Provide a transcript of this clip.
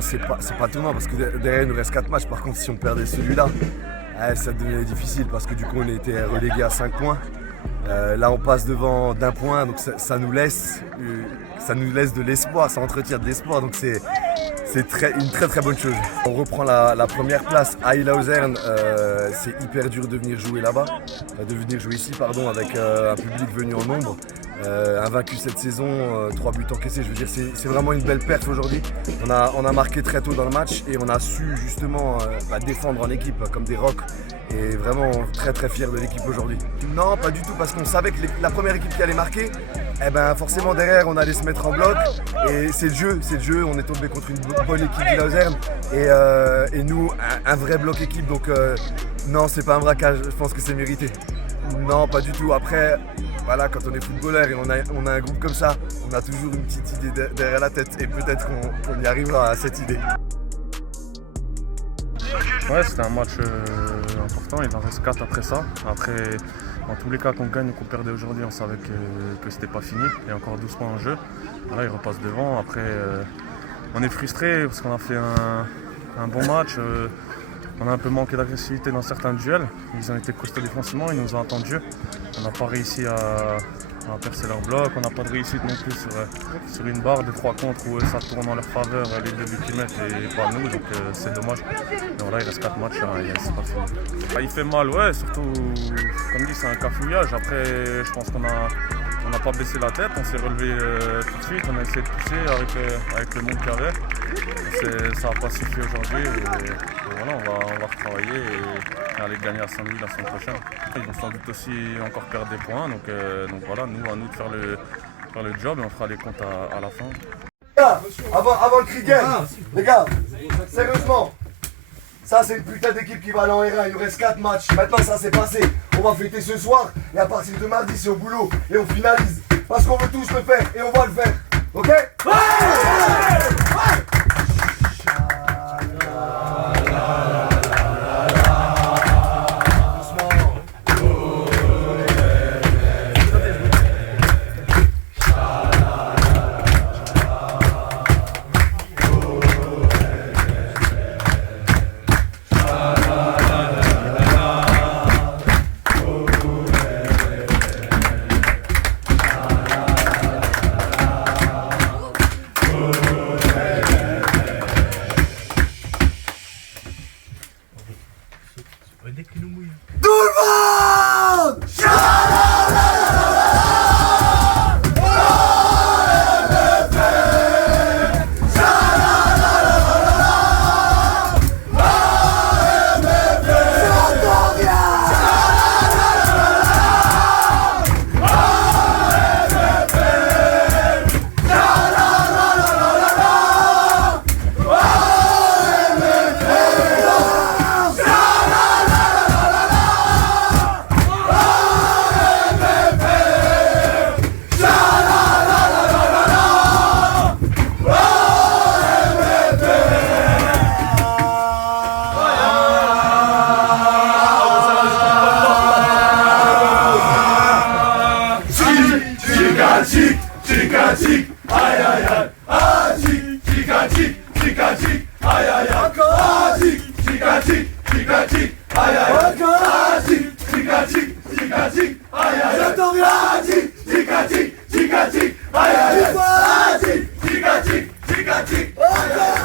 non, c'est pas tournant parce que derrière il nous reste 4 matchs. Par contre, si on perdait celui-là, ça devenait difficile parce que du coup on était relégué à 5 points. Là on passe devant d'1 point, donc ça nous laisse de l'espoir, ça entretient de l'espoir, donc c'est une très bonne chose. On reprend la première place à Ilhausern, c'est hyper dur de venir jouer là-bas, de venir jouer ici avec un public venu en nombre. Invaincu cette saison, 3 buts encaissés, je veux dire c'est vraiment une belle perf aujourd'hui. On a marqué très tôt dans le match et on a su justement défendre en équipe comme des rocs et vraiment très fiers de l'équipe aujourd'hui. Non, pas du tout, parce qu'on savait que la première équipe qui allait marquer, forcément derrière on allait se mettre en bloc et c'est le jeu, on est tombé contre une bonne équipe d'Ilhausern et nous un vrai bloc équipe, donc non, c'est pas un braquage, je pense que c'est mérité. Non, pas du tout. Après, voilà, quand on est footballeur et on a un groupe comme ça, on a toujours une petite idée derrière la tête et peut-être qu'on y arrivera à cette idée. Ouais, c'était un match important, il en reste 4 après ça. Après, dans tous les cas qu'on gagne ou qu'on perdait aujourd'hui, on savait que c'était pas fini. Il y a encore 12 points en jeu. Là, il repasse devant. Après, on est frustré parce qu'on a fait un bon match. On a un peu manqué d'agressivité dans certains duels. Ils ont été costauds défensivement, ils nous ont attendus. On n'a pas réussi à percer leur bloc. On n'a pas de réussite non plus sur une barre de 3 contre où ça tourne en leur faveur, les 2 buts qu'ils mettent et pas nous. Donc c'est dommage. Donc là, il reste 4 matchs, c'est pas fini. Il fait mal, ouais, surtout, comme dit, c'est un cafouillage. Après, je pense qu'on n'a pas baissé la tête, on s'est relevé tout de suite, on a essayé de pousser avec le monde qu'il y avait. Ça n'a pas suffi aujourd'hui et voilà, on va retravailler et aller gagner à Saint-Louis la semaine prochaine. Ils vont sans doute aussi encore perdre des points, donc voilà, à nous de faire le job et on fera les comptes à la fin. Les gars, avant le cri de guerre, les gars, sérieusement, ça c'est une putain d'équipe qui va aller en R1, il nous reste 4 matchs, maintenant ça c'est passé, on va fêter ce soir et à partir de mardi c'est au boulot et on finalise, parce qu'on veut tous le faire et on va le faire, ok? Ouais! Tout le monde! Chic, aïe aïe aïe, ah chic, chic, aïe aïe aïe, ah chic, chic, aïe aïe aïe, ah chic, chic, aïe aïe aïe, j'entends rien, ah chic, chic, aïe aïe aïe, ah chic, chic, aïe aïe aïe.